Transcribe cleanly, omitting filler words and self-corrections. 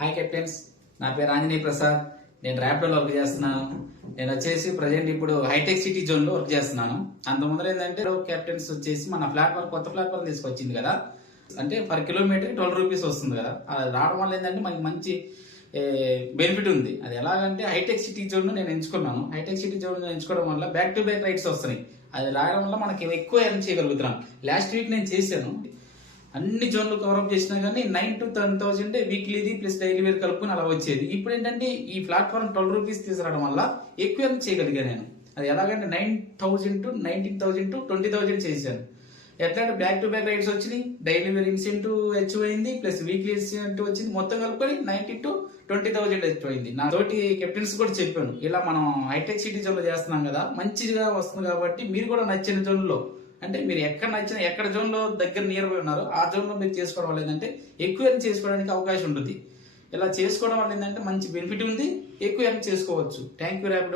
Hi captains, నా పేరు ఆంజనేయ ప్రసాద్. నేను ర్యాపిడోలో వర్క్ చేస్తున్నాను. నేను వచ్చేసి ప్రజెంట్ ఇప్పుడు హైటెక్ సిటీ జోన్ లో వర్క్ చేస్తున్నాను. అంత ముందర ఏంటంటే కెప్టెన్స్ వచ్చేసి మన ప్లాట్ఫామ్ కొత్త ప్లాట్ఫామ్ తీసుకొచ్చింది కదా, అంటే పర్ కిలోమీటర్ 12 రూపీస్ వస్తుంది కదా. అది రావడం వల్ల ఏంటంటే మనకి మంచి బెనిఫిట్ ఉంది. అది ఎలాగంటే హైటెక్ సిటీ జోన్ నేను ఎంచుకున్నాను. హైటెక్ సిటీ జోన్ ఎంచుకోవడం వల్ల బ్యాక్ టు బ్యాక్ రైడ్స్ వస్తున్నాయి. అది రావడం వల్ల మనకి ఎక్కువ ఎర్న్ చేయగలుగుతున్నాం. లాస్ట్ వీక్ నేను చేశాను, అన్ని జోన్లు కవరప్ చేసినా కానీ 9 to 10,000 వీక్లీది ప్లస్ డైలీ వేర్ కలుపుకొని అలా వచ్చేది. ఇప్పుడు ఏంటంటే ఈ ప్లాట్ఫామ్ 12 రూపీస్ తీసుకురావడం వల్ల ఎక్కువ ఎర్న్ చేయగలిగాను నేను. అది ఎలాగంటే 9,000 to 19,000 to 20,000 చేశాను. ఎట్లా అంటే బ్యాక్ టు బ్యాక్ రైడ్స్ వచ్చినాయి, డైలీ వేర్ ఇన్సెంటివ్ హెచ్చు అయింది, ప్లస్ వీక్లీ ఇన్సెంటివ్ వచ్చింది. మొత్తం కలుపుకొని 90 to 20,000 హెచ్చు అయింది. నా తోటి కెప్టెన్స్ కూడా చెప్పాను, ఇలా మనం హైటెక్ సిటీ జోన్ లో చేస్తున్నాం కదా, మంచిగా వస్తుంది కాబట్టి మీరు కూడా నచ్చిన జోన్ లో, అంటే మీరు ఎక్కడ జోన్ లో దగ్గర నియర్ బై ఉన్నారో ఆ జోన్ లో మీరు చేసుకోవడం వల్ల ఏంటంటే ఎక్కువ ఎర్న్ చేసుకోవడానికి అవకాశం ఉంటుంది. ఇలా చేసుకోవడం వల్ల ఏంటంటే మంచి బెనిఫిట్ ఉంది, ఎక్కువ ఎర్న్ చేసుకోవచ్చు. Thank you Rapido.